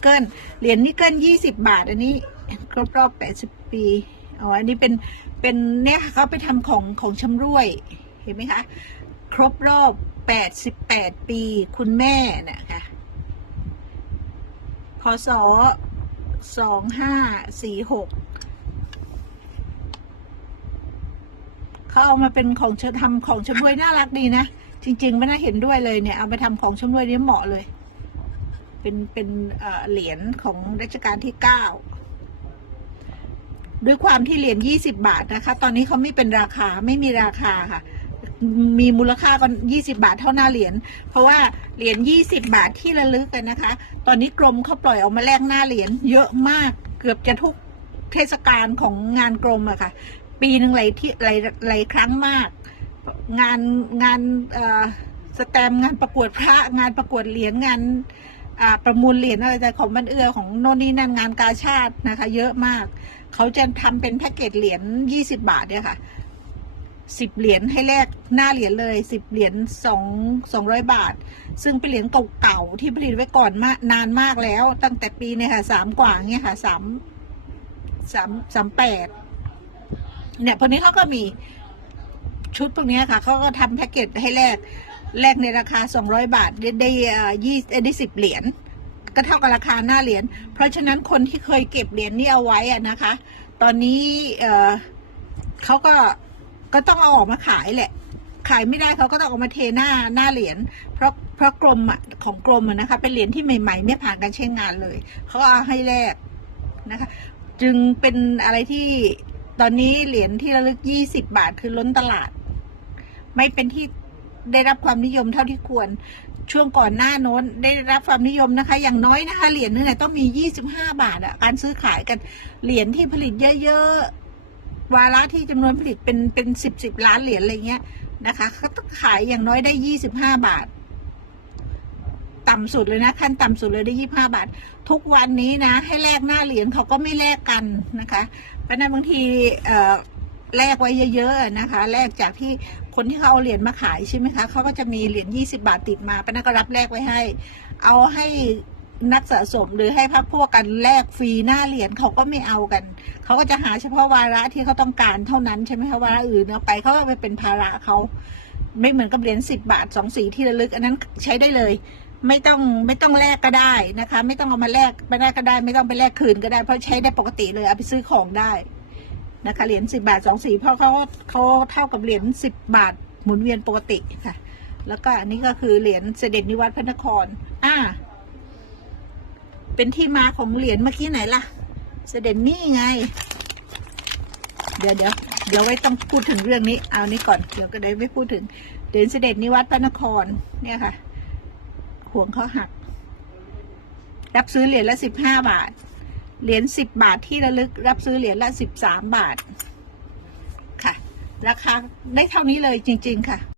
เกิลเหรียญนิกเกิลยี่สิบบาท อันนี้ครบรอบแปดสิบปีอ๋ออันนี้เป็นเป็นเนี่ยเขาไปทำของของชำร่วยเห็นไหมคะ ครบรอบแปดสิบแปดปีคุณแม่นะคะพศสองห้าสี่หกเขาเอามาเป็นของเชทำของชำร่วยน่ารักดีนะ จริง ๆ ไม่น่าเห็นด้วยเลยเนี่ย เอาไปทำของชำร่วยนี่เหมาะเลย เป็นเป็นเหรียญของรัชกาลที่เก้าด้วยความที่เหรียญยี่สิบาทนะคะ ตอนนี้เขาไม่เป็นราคาไม่มีราคาค่ะ มีมูลค่าก็ยี่สิบาทเท่าหน้าเหรียญ เพราะว่าเหรียญยี่สิบาทที่ระลึกกันนะคะ ตอนนี้กรมเขาปล่อยออกมาแลกหน้าเหรียญเยอะมาก เกือบจะทุกเทศกาลของงานกรมอะค่ะ ปีหนึ่งหลายที่หลายหลายครั้งมาก งานงานสแตมงานประกวดพระงานประกวดเหรียญงาน ประมูลเหรียญอะไรแต่ของมันเอือของโน่นนี่นั่นงานกาชาตินะคะ เยอะมาก เขาจะทำเป็นแพ็กเกจเหรียญยี่สิบาทเนี่ยค่ะสิบเหรียญให้แลกหน้าเหรียญเลยสิบเหรียญสองสองร้อยบาท ซึ่งเป็นเหรียญเก่าๆที่ผลิตไว้ก่อนมานานมากแล้ว ตั้งแต่ปีเนี่ยค่ะสามกว่าเนี่ยค่ะสามสามสามแปดเนี่ยพวกนี้เขาก็มีชุดพวกนี้ค่ะเขาก็ทำแพ็กเกจให้แลก แลกในราคา 200 บาทได้ได้ยี่ได้สิบเหรียญก็เท่ากับราคาหน้าเหรียญเพราะฉะนั้นคนที่เคยเก็บเหรียญนี่เอาไว้อะนะคะ ตอนนี้เออเขาก็ก็ต้องเอาออกมาขายแหละ ขายไม่ได้เขาก็ต้องเอามาเทหน้าหน้าเหรียญเพราะเพราะกรมอะของกรมอะนะคะ เป็นเหรียญที่ใหม่ ๆ ไม่ผ่านการใช้งานเลยเขาเอาให้แลกนะคะ จึงเป็นอะไรที่ตอนนี้เหรียญที่ระลึก 20 บาทคือล้นตลาด ไม่เป็นที่ ได้รับความนิยมเท่าที่ควร ช่วงก่อนหน้าโน้นได้รับความนิยมนะคะ อย่างน้อยนะคะเหรียญนึงเนี่ยต้องมี 25 บาทอะการซื้อขายกันเหรียญที่ผลิตเยอะๆวาระที่จำนวนผลิตเป็นเป็นสิบสิบล้านเหรียญอะไรเงี้ยนะคะเขาต้องขายอย่างน้อยได้ 25 บาท ต่ำสุดเลยนะขั้นต่ำสุดเลยได้ยี่ห้าบาท ทุกวันนี้นะ ให้แลกหน้าเหรียญเขาก็ไม่แลกกันนะคะเพราะนั้นบางทีเอ่อ แลกไว้เยอะๆนะคะ แลกจากที่คนที่เขาเอาเหรียญมาขายใช่ไหมคะเขาก็จะมีเหรียญยี่สิบาทติดมาเพรานั้นก็รับแลกไว้ให้ เอาให้นักสะสมหรือให้พักพวกกันแลกฟรีหน้าเหรียญเขาก็ไม่เอากัน เขาก็จะหาเฉพาะวาระที่เขาต้องการเท่านั้นใช่ไหมคะวาระอื่นเอาไปเขาก็ไปเป็นภาระเขาไม่เหมือนกับเหรียญสิบบาทสองสีที่ระลึก อันนั้นใช้ได้เลย ไม่ต้องไม่ต้องแลกก็ได้นะคะ ไม่ต้องเอามาแลกไปได้ก็ได้ ไม่ต้องไปแลกคืนก็ได้เพราะใช้ได้ปกติเลยเอาไปซื้อของได้ นะคะเหรียญสิบาทสองสีเพราะเขาเขาเท่ากับเหรียญสิบบาทหมุนเวียนปกติค่ะ แล้วก็อันนี้ก็คือเหรียญเสด็จนิวัตพระนคร อ่า เป็นที่มาของเหรียญเมื่อกี้ไหนล่ะ เสด็จนี่ไง เดี๋ยวเดี๋ยวเดี๋ยวไว้ต้องพูดถึงเรื่องนี้ เอานี้ก่อน เดี๋ยวก็ได้ไม่พูดถึง เหรียญเสด็จนิวัตพระนคร เนี่ยค่ะ ห่วงเขาหัก รับซื้อเหรียญละสิบห้าบาท เหรียญสิบบาทที่ระลึกรับซื้อเหรียญละสิบสามบาทค่ะ ราคาได้เท่านี้เลยจริง ๆ ค่ะ